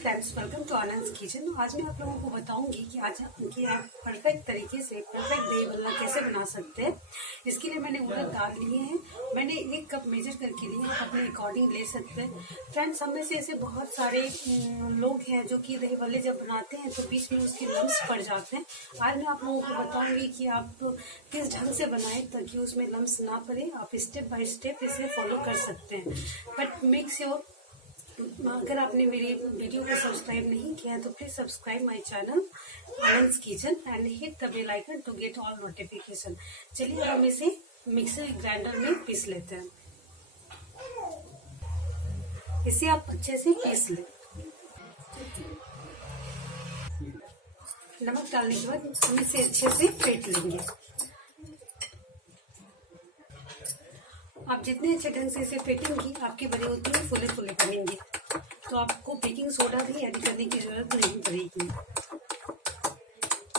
Friends, welcome to Anand kitchen. आज मैं आप लोगों को बताऊंगी कि आप परफेक्ट तरीके से परफेक्ट दही बल्ला कैसे बना सकते हैं। इसके लिए मैंने उड़द दाल लिए हैं। मैंने 1 कप मेजर करके लिए, आप अपने अकॉर्डिंग ले सकते हैं। फ्रेंड्स, हम में से ऐसे बहुत सारे लोग हैं जो कि दही बल्ले जब बनाते हैं तो बीच में उसके लम्स पड़ जाते हैं। आज मैं आप लोगों को बताऊंगी कि आप किस ढंग से बनाएं ताकि उसमें लम्स ना पड़े। आप स्टेप बाय स्टेप इसे फॉलो कर सकते हैं। बट मेक श्योर, अगर आपने मेरी वीडियो को सब्सक्राइब नहीं किया है तो please subscribe my channel Anand kitchen and hit the bell icon to get all notification. चलिए हम इसे मिक्सर ग्राइंडर में पीस लेते हैं। इसे आप अच्छे से पीस लें। नमक डालने के बाद हम इसे अच्छे से फेंट लेंगे। आप जितने अच्छे ढंग से इसे फेंटेंगी आपके बड़े उतने फुले फुले बनेंगे। तो आपको बेकिंग सोडा भी ऐड करने की जरूरत नहीं पड़ेगी।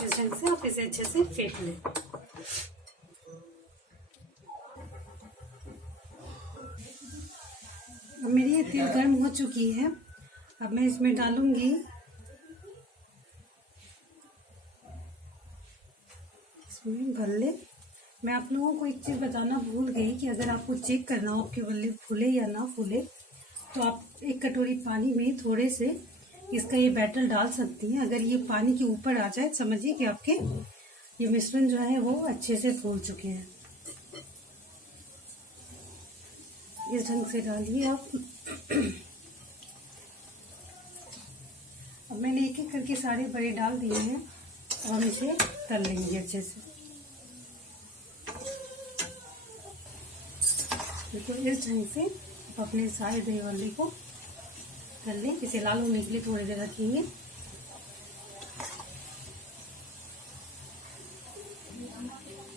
इस ढंग से आप इसे अच्छे से फेंट लें। अब मेरी ये तेल गर्म हो चुकी है। अब मैं इसमें डालूंगी इसमें भल्ले। मैं आप लोगों को एक चीज़ बताना भूल गई कि अगर आपको चेक करना हो आपके बल्ले फूले या ना फूले तो आप 1 कटोरी पानी में थोड़े से इसका ये बैटर डाल सकती हैं। अगर ये पानी के ऊपर आ जाए समझिए कि आपके ये मिश्रण जो है वो अच्छे से फूल चुके हैं। इस ढंग से डालिए आप। अब मैंने एक एक करके सारे बड़े डाल दिए हैं। अब हम इसे तल लेंगे अच्छे से। बिल्कुल इस ढंग से आप अपने सारे दही बल्ले को तल लें। इसे लाल होने के लिए थोड़ी देर रखेंगे।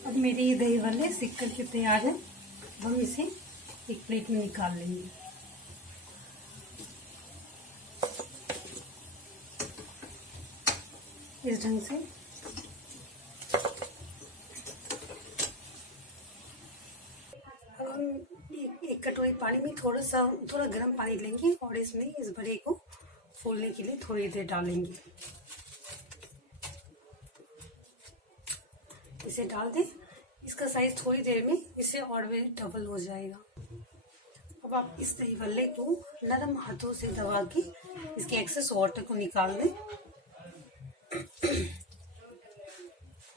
अब मेरे ये दही बल्ले सिक करके तैयार है। हम इसे एक प्लेट में निकाल लेंगे। इस ढंग से अब हम एक कटोरी पानी में थोड़ा गर्म पानी लेंगे और इसमें इस बड़े को फूलने के लिए थोड़ी देर डालेंगे। इसे डाल दें। इसका साइज थोड़ी देर में इससे और भी डबल हो जाएगा। अब आप इस दही बल्ले को नरम हाथों से दबा के इसके एक्सेस वाटर को निकाल दें।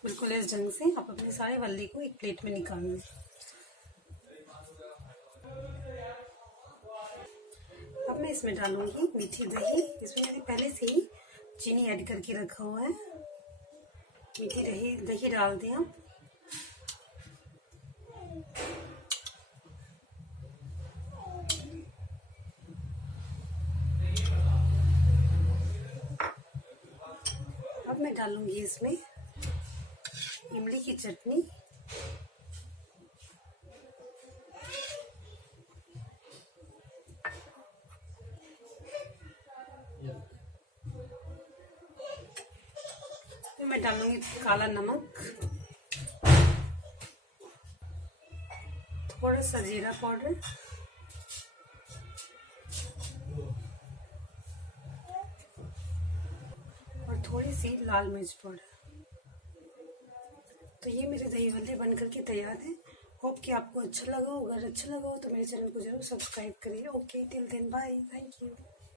बिल्कुल इस ढंग से आप अपने सारे बल्ले को एक प्लेट में निकाल लें। अब मैं इसमें डालूंगी मीठी दही। इसमें मैंने पहले से ही चीनी ऐड करके रखा हुआ है। मीठी दही डाल दें आप। अब मैं डालूंगी इसमें इमली की चटनी। मैं डालूंगी काला नमक, थोड़ा सा जीरा पाउडर और थोड़ी सी लाल मिर्च पाउडर। तो ये मेरे दही बल्ले बनकर के तैयार है। होप कि आपको अच्छा लगा हो। अगर अच्छा लगा हो तो मेरे चैनल को जरूर सब्सक्राइब करिए। Okay, till then bye, thank you.